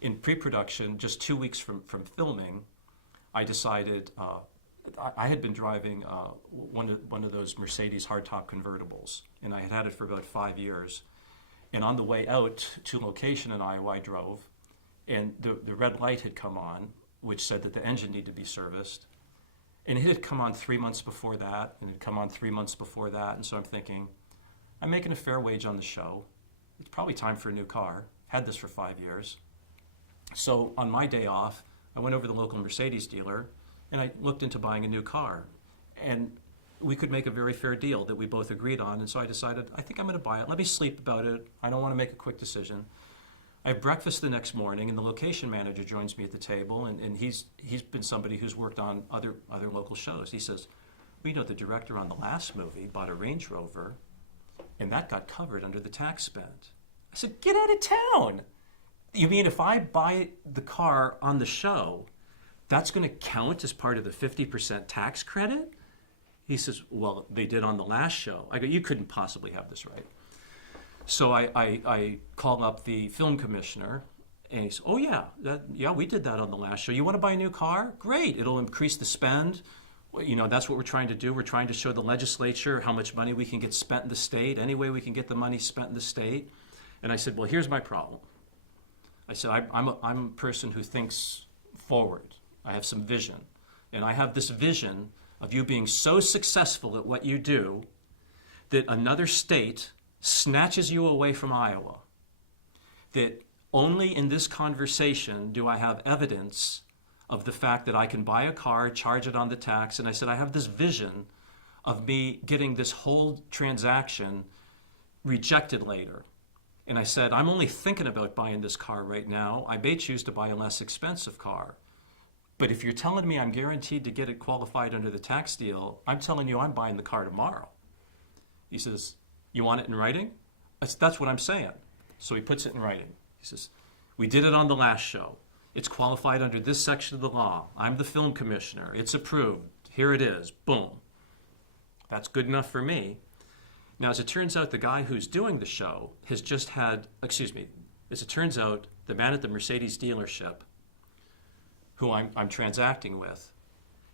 in pre-production, just 2 weeks from filming, I decided I had been driving one of those Mercedes hardtop convertibles, and I had had it for about 5 years. And on the way out to location in Iowa, I drove, and the red light had come on, which said that the engine needed to be serviced. And it had come on 3 months before that, and it had come on 3 months before that. And so I'm thinking, I'm making a fair wage on the show. It's probably time for a new car. Had this for 5 years. So on my day off, I went over to the local Mercedes dealer, and I looked into buying a new car. And we could make a very fair deal that we both agreed on. And so I decided, I think I'm going to buy it. Let me sleep about it. I don't want to make a quick decision. I have breakfast the next morning, and the location manager joins me at the table, and he's been somebody who's worked on other local shows. He says, well, you know, the director on the last movie bought a Range Rover, and that got covered under the tax spend. I said, get out of town. You mean if I buy the car on the show, that's going to count as part of the 50% tax credit? He says, well, they did on the last show. I go, you couldn't possibly have this right. So I called up the film commissioner, and he said, oh yeah, we did that on the last show. You want to buy a new car? Great, it'll increase the spend. Well, you know, that's what we're trying to do. We're trying to show the legislature how much money we can get spent in the state, any way we can get the money spent in the state. And I said, well, here's my problem. I said, I'm a person who thinks forward. I have some vision. And I have this vision of you being so successful at what you do that another state snatches you away from Iowa. That only in this conversation do I have evidence of the fact that I can buy a car, charge it on the tax. And I said, I have this vision of me getting this whole transaction rejected later. And I said, I'm only thinking about buying this car right now. I may choose to buy a less expensive car. But if you're telling me I'm guaranteed to get it qualified under the tax deal, I'm telling you I'm buying the car tomorrow. He says, you want it in writing? That's what I'm saying. So he puts it in writing. He says, we did it on the last show. It's qualified under this section of the law. I'm the film commissioner. It's approved. Here it is. Boom. That's good enough for me. Now, as it turns out, the guy who's doing the show has just had, as it turns out, the man at the Mercedes dealership who I'm transacting with,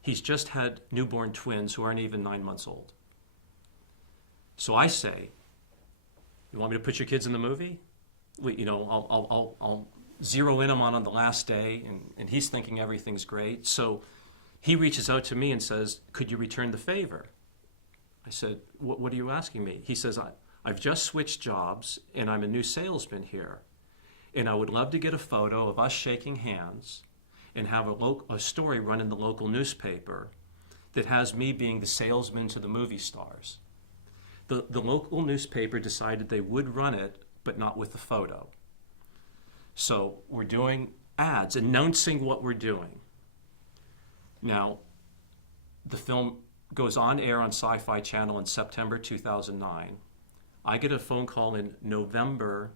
he's just had newborn twins who aren't even 9 months old. So I say, you want me to put your kids in the movie? I'll zero in on the last day, and he's thinking everything's great. So he reaches out to me and says, could you return the favor? I said, what are you asking me? He says, I've just switched jobs, and I'm a new salesman here. And I would love to get a photo of us shaking hands and have a story run in the local newspaper that has me being the salesman to the movie stars. The local newspaper decided they would run it, but not with the photo. So we're doing ads announcing what we're doing. Now, the film goes on air on Sci-Fi Channel in September 2009. I get a phone call in November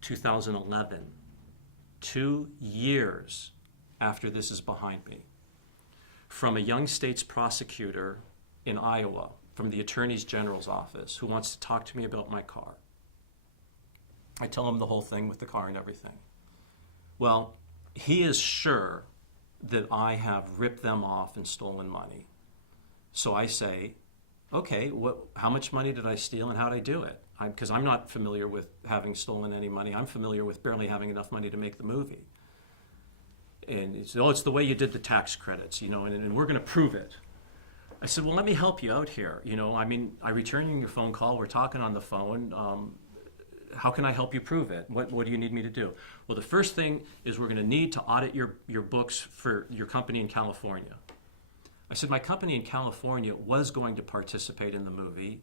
2011, 2 years after this is behind me, from a young state's prosecutor in Iowa, from the Attorney General's office, who wants to talk to me about my car. I tell him the whole thing with the car and everything. Well, he is sure that I have ripped them off and stolen money. So I say, okay, how much money did I steal and how did I do it? Because I'm not familiar with having stolen any money. I'm familiar with barely having enough money to make the movie. And he said, it's the way you did the tax credits, and we're going to prove it. I said, well, let me help you out here. I returned your phone call. We're talking on the phone. How can I help you prove it? What do you need me to do? Well, the first thing is we're going to need to audit your books for your company in California. I said, my company in California was going to participate in the movie,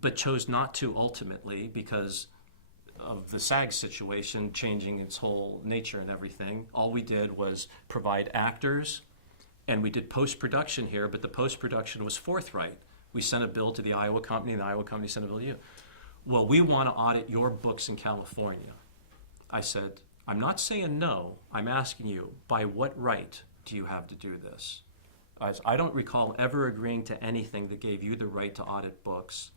but chose not to ultimately because of the SAG situation changing its whole nature and everything. All we did was provide actors, and we did post-production here, but the post-production was forthright. We sent a bill to the Iowa company, and the Iowa company sent a bill to you. Well, we want to audit your books in California. I said, I'm not saying no. I'm asking you, by what right do you have to do this? I don't recall ever agreeing to anything that gave you the right to audit books.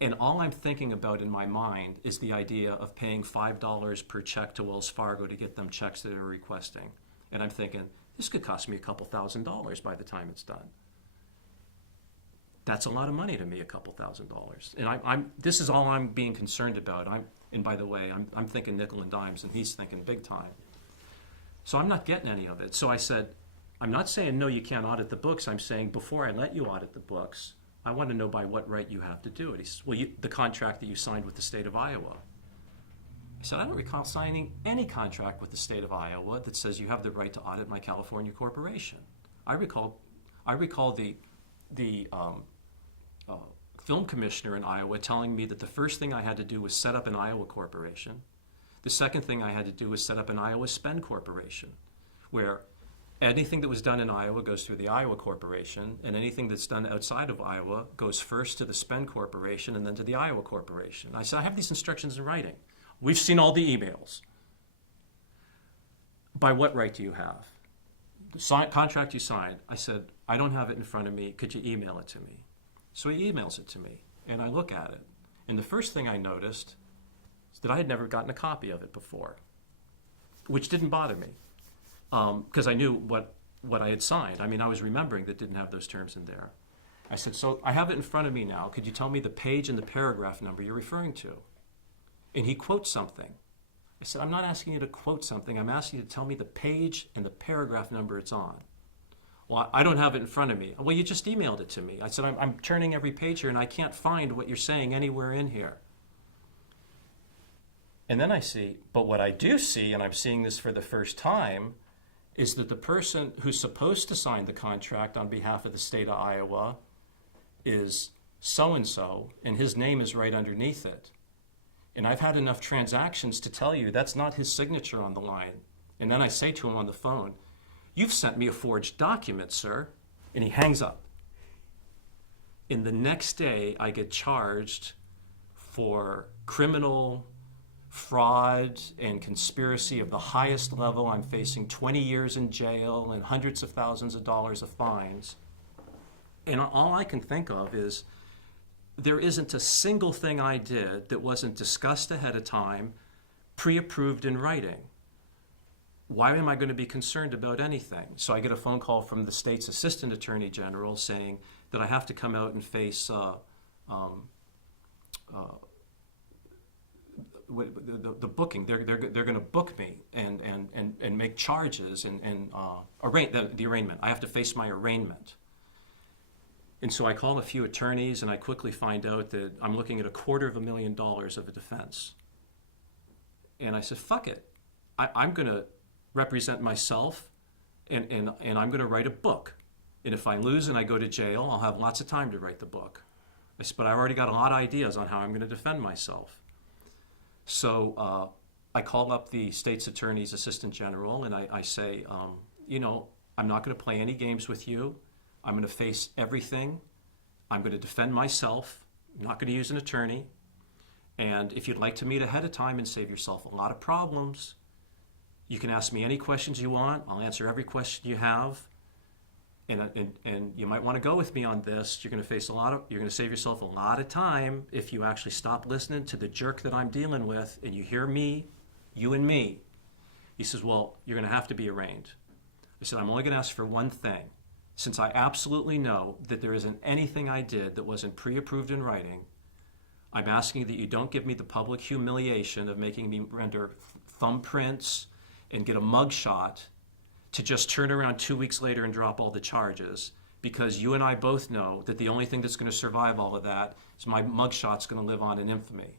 And all I'm thinking about in my mind is the idea of paying $5 per check to Wells Fargo to get them checks that they're requesting. And I'm thinking, this could cost me a couple $1,000s by the time it's done. That's a lot of money to me, a couple $1,000s. And this is all I'm being concerned about. And by the way, I'm thinking nickel and dimes, and he's thinking big time. So I'm not getting any of it. So I said, I'm not saying, no, you can't audit the books. I'm saying, before I let you audit the books, I want to know by what right you have to do it. He says, well, the contract that you signed with the state of Iowa. I said, I don't recall signing any contract with the state of Iowa that says you have the right to audit my California corporation. I recall the film commissioner in Iowa telling me that the first thing I had to do was set up an Iowa corporation. The second thing I had to do was set up an Iowa Spend Corporation, where anything that was done in Iowa goes through the Iowa Corporation, and anything that's done outside of Iowa goes first to the Spend Corporation and then to the Iowa Corporation. I said, I have these instructions in writing. We've seen all the emails. By what right do you have? The contract you signed. I said, I don't have it in front of me. Could you email it to me? So he emails it to me, and I look at it. And the first thing I noticed is that I had never gotten a copy of it before, which didn't bother me. Because I knew what I had signed. I mean, I was remembering that didn't have those terms in there. I said, so I have it in front of me now. Could you tell me the page and the paragraph number you're referring to? And he quotes something. I said, I'm not asking you to quote something. I'm asking you to tell me the page and the paragraph number it's on. Well, I don't have it in front of me. Well, you just emailed it to me. I said, I'm turning every page here, and I can't find what you're saying anywhere in here. And then I see, but what I do see, and I'm seeing this for the first time, is that the person who's supposed to sign the contract on behalf of the state of Iowa is so-and-so, and his name is right underneath it. And I've had enough transactions to tell you that's not his signature on the line. And then I say to him on the phone, you've sent me a forged document, sir. And he hangs up. And the next day, I get charged for criminal fraud and conspiracy of the highest level. I'm facing 20 years in jail and hundreds of thousands of dollars of fines. And all I can think of is there isn't a single thing I did that wasn't discussed ahead of time, pre-approved in writing. Why am I going to be concerned about anything? So I get a phone call from the state's assistant attorney general saying that I have to come out and face the booking. They're going to book me and make charges and the arraignment. I have to face my arraignment. And so I call a few attorneys, and I quickly find out that I'm looking at $250,000 of a defense. And I said, fuck it. I'm going to represent myself, and I'm going to write a book. And if I lose and I go to jail, I'll have lots of time to write the book. I said, but I already got a lot of ideas on how I'm going to defend myself. So I call up the state's attorney's assistant general, and I say, I'm not going to play any games with you. I'm going to face everything. I'm going to defend myself. I'm not going to use an attorney. And if you'd like to meet ahead of time and save yourself a lot of problems, you can ask me any questions you want. I'll answer every question you have. And you might want to go with me on this. You're going to save yourself a lot of time if you actually stop listening to the jerk that I'm dealing with and you hear me, you and me. He says, well, you're going to have to be arraigned. I said, I'm only going to ask for one thing. Since I absolutely know that there isn't anything I did that wasn't pre-approved in writing, I'm asking that you don't give me the public humiliation of making me render thumbprints and get a mugshot to just turn around 2 weeks later and drop all the charges, because you and I both know that the only thing that's going to survive all of that is my mugshot's going to live on in infamy.